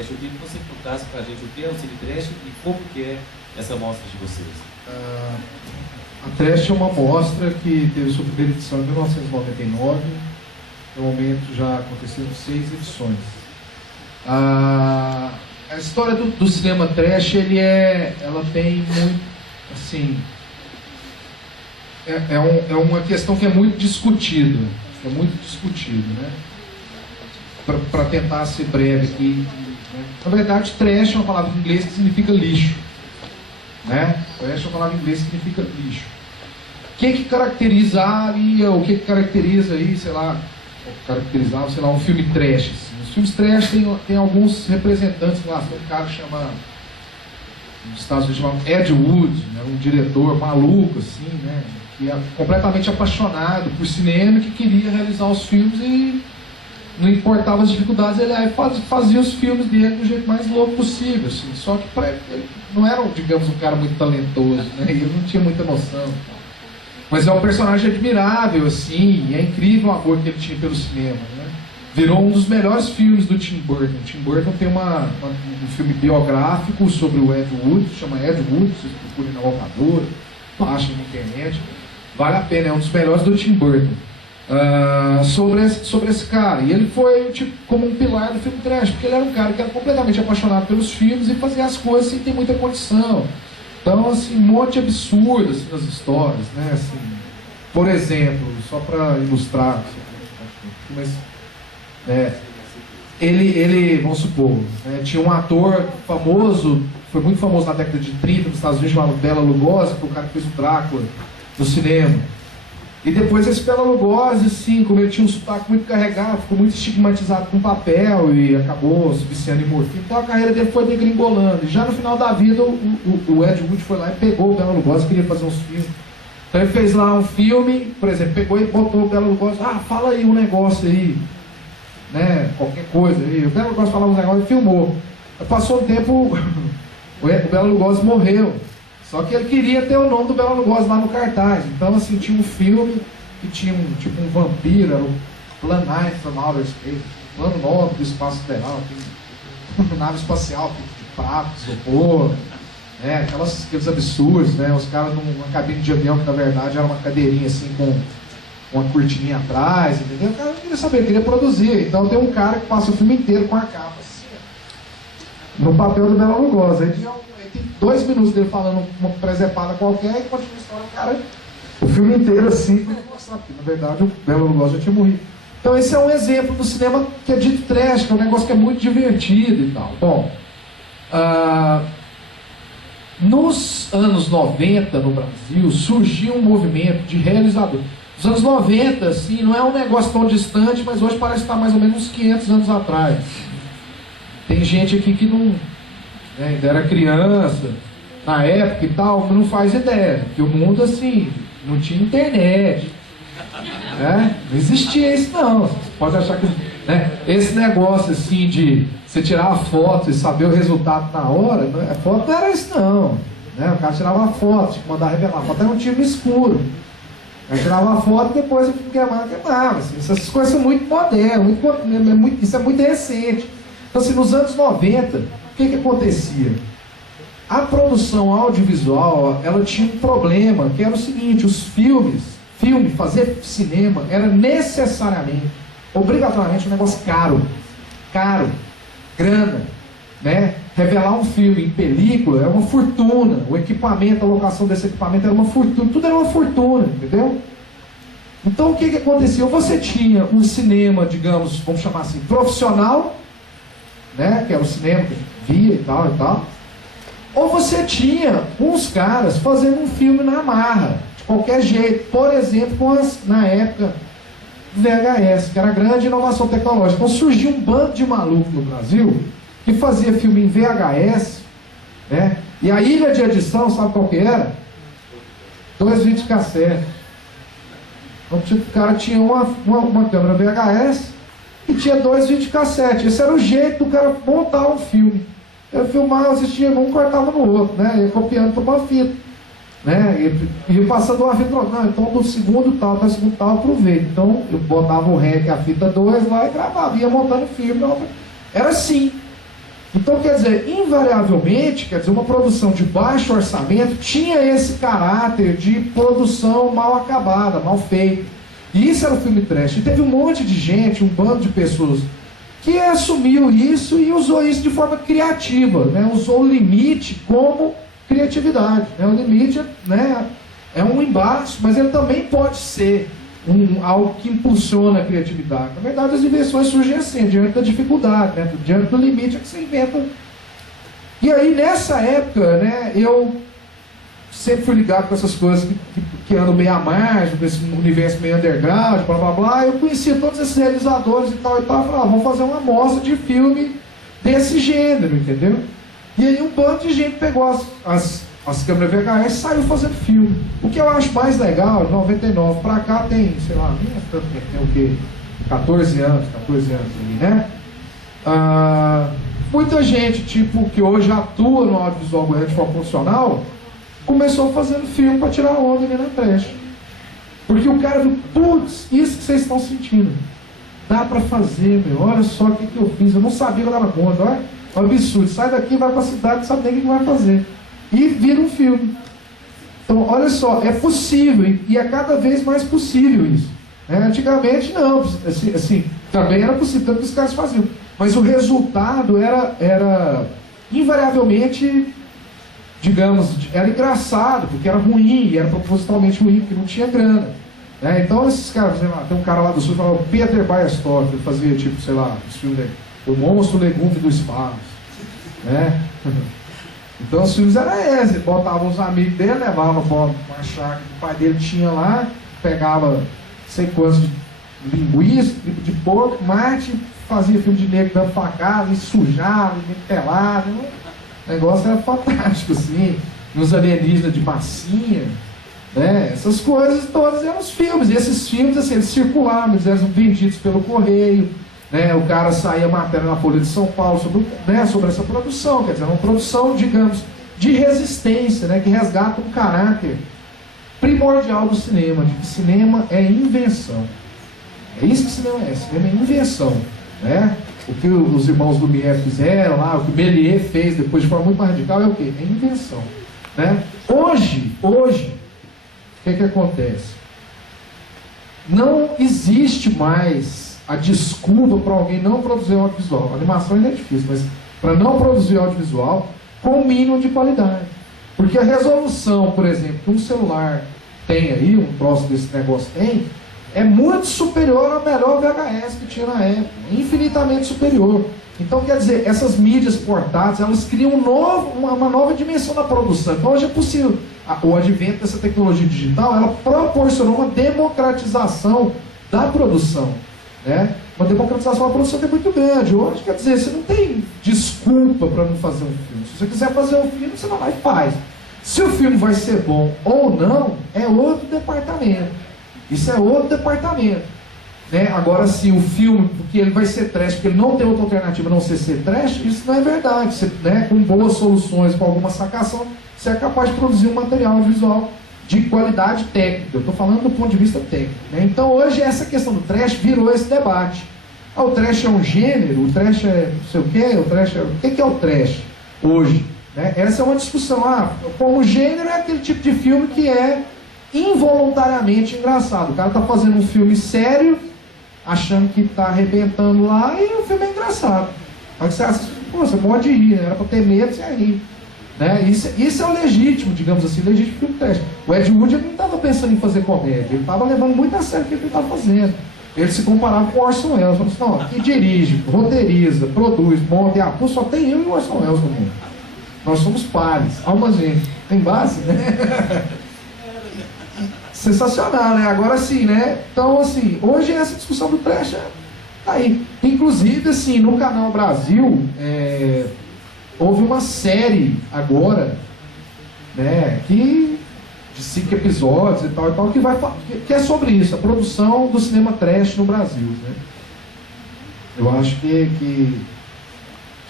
Trash. Eu queria que você contasse pra gente o que é o Cine Trash e como que é essa mostra de vocês. A Trash é uma mostra que teve sua primeira edição em 1999. No momento já aconteceram 6 edições. A história do cinema Trash, ela tem muito, assim, é uma questão que é muito discutida, né? Para tentar ser breve aqui, né? Na verdade, trash é uma palavra em inglês que significa lixo, né? Trash é uma palavra em inglês que significa lixo. O que caracterizaria, o que caracteriza aí, caracterizava, um filme trash, assim. Os filmes trash tem alguns representantes lá, tem um cara que chama, nos Estados Unidos, chama Ed Wood, né? Um diretor maluco, assim, né? Que é completamente apaixonado por cinema e que queria realizar os filmes e não importava as dificuldades, ele aí fazia os filmes dele do jeito mais louco possível, assim. Só que ele não era, digamos, um cara muito talentoso, né? Ele não tinha muita noção. Mas é um personagem admirável, assim, e é incrível o amor que ele tinha pelo cinema, né? Virou um dos melhores filmes do Tim Burton. Tim Burton tem um filme biográfico sobre o Ed Wood, chama Ed Wood, vocês procurem na locadora, achem na internet. Vale a pena, é um dos melhores do Tim Burton. Sobre esse cara. E ele foi tipo como um pilar do filme trash, porque ele era um cara que era completamente apaixonado pelos filmes e fazia as coisas sem ter muita condição. Então, assim, um monte de absurdo assim, nas histórias, né? Assim, por exemplo, só para ilustrar, mas ele, vamos supor, né, tinha um ator famoso, foi muito famoso na década de 30 nos Estados Unidos, chamado Bela Lugosi, que foi o cara que fez o Drácula no cinema. E depois esse Bela Lugosi, assim, como ele tinha um sotaque muito carregado, ficou muito estigmatizado com papel e acabou se viciando em morfina. Então a carreira dele foi degringolando. E já no final da vida, o Ed Wood foi lá e pegou o Bela Lugosi, queria fazer uns filmes. Então ele fez lá um filme, por exemplo, pegou e botou o Bela Lugosi, fala aí um negócio aí, né, qualquer coisa aí. O Bela Lugosi falava um negócio e filmou. Passou um tempo, o Bela Lugosi morreu. Só que ele queria ter o nome do Bela Lugosi lá no cartaz. Então, assim, tinha um filme que tinha um vampiro, era o Plan 9 from Outer Space, Plano 9 do Espaço Sideral, uma nave espacial de prato, isopor, né? Aqueles absurdos, né? Os caras numa cabine de avião que, na verdade, era uma cadeirinha assim com uma cortininha atrás, entendeu? O cara não queria saber, ele queria produzir. Então, tem um cara que passa o filme inteiro com a capa assim, no papel do Bela Lugosi. Aí tem 2 minutos dele falando uma presepada qualquer e continua a história, cara, o filme inteiro assim, porque na verdade o Bela Lugosi já tinha morrido. Então esse é um exemplo do cinema que é dito trash, que é um negócio que é muito divertido e tal. Bom, nos anos 90 no Brasil surgiu um movimento de realizador. Nos anos 90, assim, não é um negócio tão distante, mas hoje parece estar mais ou menos uns 500 anos atrás. Tem gente aqui que não... ainda era criança, na época e tal, não faz ideia, que o mundo, assim, não tinha internet, né? Não existia isso não. Você pode achar que, né, esse negócio assim de você tirar a foto e saber o resultado na hora, a foto não era isso não, né? O cara tirava a foto, tinha que mandar revelar, a foto era um tiro no escuro. Aí tirava a foto e depois o filme queimava. Assim, essas coisas são muito modernas, isso é muito recente. Então, assim, nos anos 90, o que acontecia? A produção audiovisual, ela tinha um problema, que era o seguinte: os fazer cinema era necessariamente, obrigatoriamente um negócio caro, grana, né? Revelar um filme em película é uma fortuna, o equipamento, a locação desse equipamento era uma fortuna, tudo era uma fortuna, entendeu? Então o que acontecia? Você tinha um cinema, digamos, vamos chamar assim, profissional, né? Que era o cinema que a gente via e tal, ou você tinha uns caras fazendo um filme na marra, de qualquer jeito, por exemplo, na época VHS, que era a grande inovação tecnológica. Então surgiu um bando de maluco no Brasil que fazia filme em VHS, né? E a ilha de edição, sabe qual que era? 2 videocassete. Então o cara tinha uma câmera VHS e tinha 2 videocassetes. Esse era o jeito do cara montar um filme. Eu filmava, assistia um, cortava no outro, né? Ia copiando para uma fita, né? Ia passando uma fita, não, então do segundo tal, até o segundo tal, aproveito. Então eu botava o REC, a fita 2 lá e gravava, ia montando filme. Era assim. Então, quer dizer, invariavelmente, quer dizer, uma produção de baixo orçamento tinha esse caráter de produção mal acabada, mal feita. E isso era o filme trash. E teve um monte de gente, um bando de pessoas, que assumiu isso e usou isso de forma criativa, né? Usou o limite como criatividade. Né? O limite, né, é um embaraço, mas ele também pode ser algo que impulsiona a criatividade. Na verdade, as invenções surgem assim, diante da dificuldade, né? Diante do limite é que você inventa. E aí, nessa época, né, eu sempre fui ligado com essas coisas que andam meio à margem, desse universo meio underground, blá blá blá. Eu conhecia todos esses realizadores e tal, falava, vamos fazer uma amostra de filme desse gênero, entendeu? E aí um bando de gente pegou as câmeras VHS e saiu fazendo filme. O que eu acho mais legal, de 99 pra cá tem, sei lá, tem o quê? 14 anos ali, né? Muita gente, tipo, que hoje atua no audiovisual de forma profissional, começou fazendo filme para tirar onda ali na trash. Porque o cara viu, putz, isso que vocês estão sentindo. Dá para fazer, meu, olha só o que eu fiz. Eu não sabia que eu dava conta, olha, é um absurdo. Sai daqui, vai para a cidade, não sabe nem o que vai fazer. E vira um filme. Então, olha só, é possível, e é cada vez mais possível isso. Antigamente, não, assim, também era possível, tanto que os caras faziam. Mas o resultado era invariavelmente, digamos, era engraçado, porque era ruim, e era propositalmente ruim, porque não tinha grana. Então esses caras, sei lá, tem um cara lá do sul que falava Peter Baerstock, ele fazia tipo, sei lá, esse filme O Monstro Legume do Espaço. Então os filmes eram esses, ele botava uns amigos dele, levava para uma chácara que o pai dele tinha lá, pegava sei quantos de linguiça, tipo de porco, mate, fazia filme de negro dando facada, e sujava, e pelado. O negócio era fantástico, assim, nos alienígenas de massinha, né? Essas coisas todas eram os filmes, e esses filmes, assim, eles circulavam, eles eram vendidos pelo correio, né? O cara saía matéria na Folha de São Paulo sobre essa produção, quer dizer, uma produção, digamos, de resistência, né? Que resgata um caráter primordial do cinema, de que cinema é invenção. É isso que cinema é invenção, né? O que os irmãos Lumière fizeram lá, o que o Méliès fez depois de forma muito mais radical é o quê? É invenção, né? Hoje, o que acontece? Não existe mais a desculpa para alguém não produzir audiovisual. A animação ainda é difícil, mas para não produzir audiovisual com o mínimo de qualidade. Porque a resolução, por exemplo, que um celular tem aí, um troço desse negócio tem, é muito superior ao melhor VHS que tinha na época, infinitamente superior. Então, quer dizer, essas mídias portáteis, elas criam uma nova dimensão da produção. Então, hoje é possível. O advento dessa tecnologia digital, ela proporcionou uma democratização da produção, né? Uma democratização da produção que é muito grande. Hoje, quer dizer, você não tem desculpa para não fazer um filme. Se você quiser fazer um filme, você vai lá e faz. Se o filme vai ser bom ou não, é outro departamento. Isso é outro departamento, né? Agora, se o filme, porque ele vai ser trash, porque ele não tem outra alternativa a não ser trash, isso não é verdade. Você, né, com boas soluções, com alguma sacação, você é capaz de produzir um material visual de qualidade técnica. Eu estou falando do ponto de vista técnico, né? Então, hoje, essa questão do trash virou esse debate. O trash é um gênero, o trash é não sei o quê, o que é o trash hoje? Né? Essa é uma discussão. Como gênero é aquele tipo de filme que é involuntariamente engraçado. O cara está fazendo um filme sério, achando que está arrebentando lá, e o filme é engraçado. Aí você acha, você pode rir, né? Era para ter medo, você rir. Né? Isso é o legítimo, digamos assim, legítimo filme trash. O Ed Wood não estava pensando em fazer comédia, ele estava levando muito a sério o que ele estava fazendo. Ele se comparava com o Orson Welles, falou assim, não, que dirige, roteiriza, produz, monta e atua, só tem eu e o Orson Welles no mundo. Nós somos pares, alma gente, tem base, né? Sensacional, né? Agora sim, né? Então, assim, hoje essa discussão do trash tá aí. Inclusive, assim, no Canal Brasil, houve uma série agora, né? De 5 episódios e tal, que é sobre isso, a produção do cinema trash no Brasil, né? Eu acho que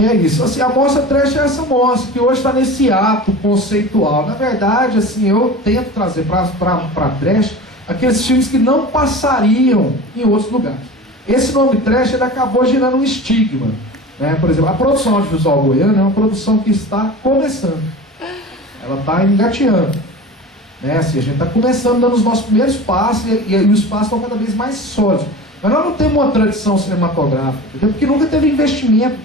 é isso. Assim, a mostra trash é essa mostra, que hoje está nesse ato conceitual. Na verdade, assim, eu tento trazer para trash aqueles filmes que não passariam em outros lugares. Esse nome trash, ele acabou gerando um estigma, né? Por exemplo, a produção audiovisual goiana é uma produção que está começando. Ela está engateando. Né? Assim, a gente está começando, dando os nossos primeiros passos e os passos estão cada vez mais sólidos. Mas nós não temos uma tradição cinematográfica, entendeu? Porque nunca teve investimento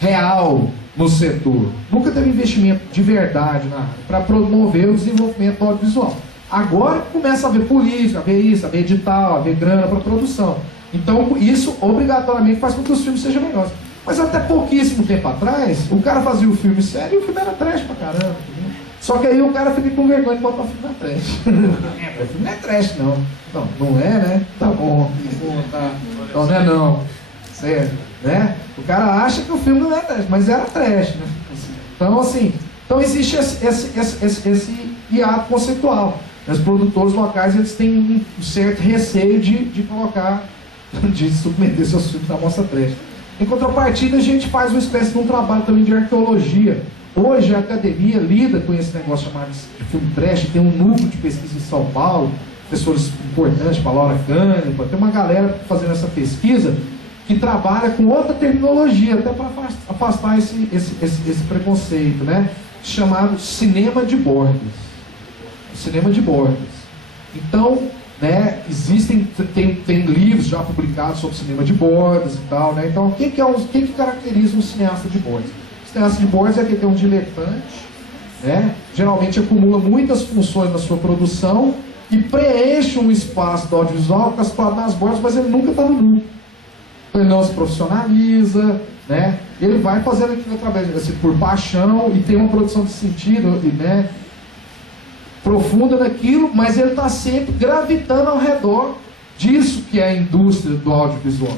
real no setor. Nunca teve investimento de verdade para promover o desenvolvimento audiovisual. Agora começa a haver política, a ver isso, a ver edital, a ver grana para produção. Então isso obrigatoriamente faz com que os filmes sejam melhores. Mas até pouquíssimo tempo atrás, o cara fazia o filme sério e o filme era trash pra caramba. Entendeu? Só que aí o cara fica com vergonha de botar o filme na trash. O filme não é trash, não. Não, não é, né? Tá bom. Tá. Então não é não. Certo, né? O cara acha que o filme não é trash, mas era trash, né? Então assim, existe esse hiato conceitual. Os produtores locais, eles têm um certo receio de colocar, de submeter seus filmes à mostra trash. Em contrapartida, a gente faz uma espécie de um trabalho também de arqueologia. Hoje a academia lida com esse negócio chamado de filme trash, tem um núcleo de pesquisa em São Paulo, professores importantes, para Laura Cânipa, tem uma galera fazendo essa pesquisa que trabalha com outra terminologia, até para afastar esse preconceito, né? Chamado cinema de bordas. Cinema de bordas. Então, né, tem livros já publicados sobre cinema de bordas e tal, né? Então, o que caracteriza um cineasta de bordas? O cineasta de bordas é que tem um diletante, né? Geralmente acumula muitas funções na sua produção e preenche um espaço do audiovisual que está situado nas bordas, mas ele nunca está no nu. Ele não se profissionaliza, né? Ele vai fazendo aquilo através assim, por paixão e tem uma produção de sentido, né? Profunda naquilo, mas ele está sempre gravitando ao redor disso que é a indústria do audiovisual,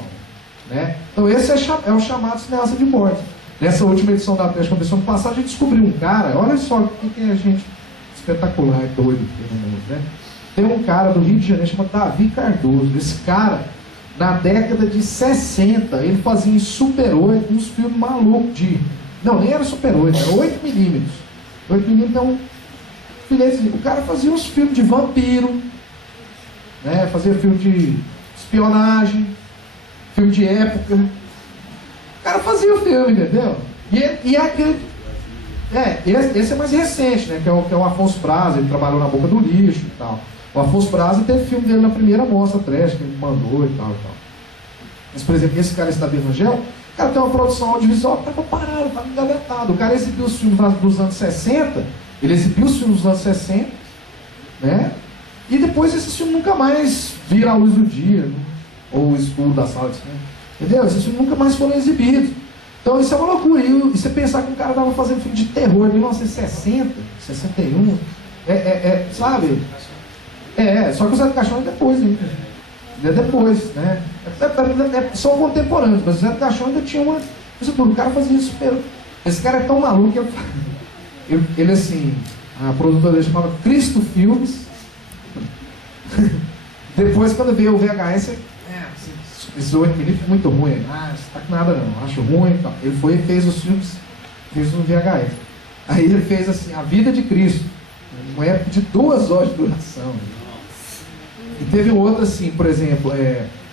né? Então esse é o chamado cineasta de bordas. Nessa última edição da Trash Convenção do passado, a gente descobriu um cara, olha só o que é gente espetacular, doido no mundo, né? Tem um cara do Rio de Janeiro chamado Davi Cardoso. Esse cara, na década de 60, ele fazia em Super 8 uns filmes malucos de... Não, nem era Super 8, era 8mm. 8mm é um... O cara fazia uns filmes de vampiro, né? Fazia filme de espionagem, filme de época. O cara fazia o filme, entendeu? E é aquele... esse é mais recente, né? Que é o Afonso Braz, ele trabalhou na Boca do Lixo e tal. O Afonso Braz teve filme dele na primeira mostra trash, que ele mandou e tal. Mas, por exemplo, esse cara está do Evangelho, o cara tem uma produção audiovisual que estava parado, estava engavetado. O cara exibiu os filmes dos anos 60, ele exibiu os filmes dos anos 60, né? E depois esses filmes nunca mais viram a luz do dia, né? Ou o escuro da sala de cinema. Entendeu? Esses filmes nunca mais foram exibidos. Então isso é uma loucura. E você pensar que um cara estava fazendo filme de terror em 1960, 61, sabe? Só que o Zé do Caixão é depois ainda. É depois, né? São contemporâneos, mas o Zé do Caixão ainda tinha uma... O cara fazia isso super... Esse cara é tão maluco que ele assim, a produtora dele chamava Cristo Filmes. Depois, quando veio o VHS, esse 8mm foi muito ruim. Isso tá com nada não, acho ruim. Ele foi e fez os filmes, fez no VHS. Aí ele fez assim, A Vida de Cristo, uma época de 2 horas de duração. E teve outra assim, por exemplo,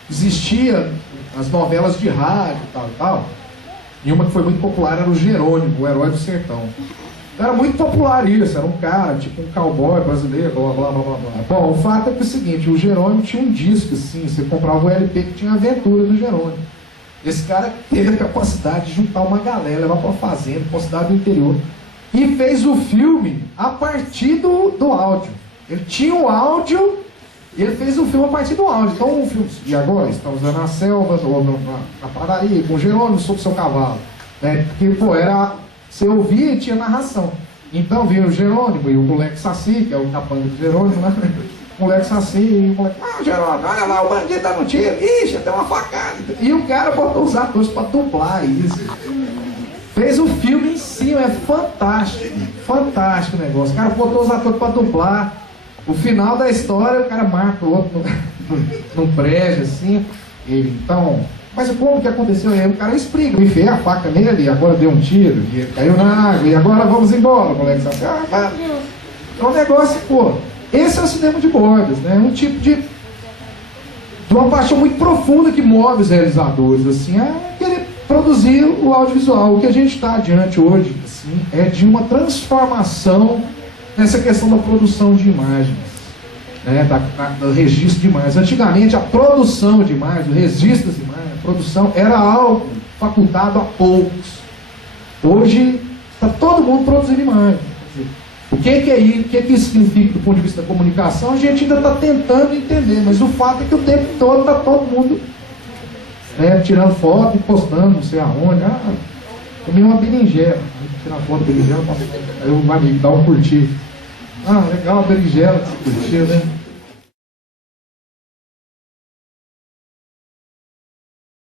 existia as novelas de rádio e tal. E uma que foi muito popular era o Jerônimo, o Herói do Sertão. Era muito popular isso, era um cara, tipo um cowboy brasileiro, blá blá blá blá blá. Bom, o fato é que é o seguinte, o Jerônimo tinha um disco assim, você comprava o LP que tinha a aventura do Jerônimo. Esse cara teve a capacidade de juntar uma galera, levar para uma fazenda, para uma cidade do interior. E fez o filme a partir do áudio. Ele tinha o áudio e ele fez o filme a partir do áudio. Então o filme, e agora? Estamos na selva, ou na padaria, com o Jerônimo sobre seu cavalo. Né? Porque, você ouvia e tinha narração. Então veio o Jerônimo e o moleque Saci, que é o capanga do Jerônimo, né? O moleque Saci e o moleque, Jerônimo, olha lá, o bandido tá no tiro, ixi, tem uma facada. E o cara botou os atores para dublar isso. Fez o filme em cima, é fantástico. Fantástico o negócio. O cara botou os atores para dublar. O final da história, o cara marca o outro no prédio, assim. Então... Mas como que aconteceu? Aí o cara explica, eu enfiei a faca nele, e agora deu um tiro, e ele caiu na água, e agora vamos embora, o moleque sabe? É um negócio, pô. Esse é o cinema de bordas, né? Um tipo de uma paixão muito profunda que move os realizadores, assim, é querer produzir o audiovisual. O que a gente está adiante hoje assim, é de uma transformação nessa questão da produção de imagens, né, do registro de imagens. Antigamente, a produção de imagens, o registro das imagens, a produção era algo facultado a poucos. Hoje, está todo mundo produzindo imagens. O que é isso? O que isso significa do ponto de vista da comunicação? A gente ainda está tentando entender, mas o fato é que o tempo todo está todo mundo tirando foto e postando, não sei aonde. Comi uma berinjela, tirar foto da berinjela, aí o amigo dá um curtir. Legal a berinjela, curtir, né?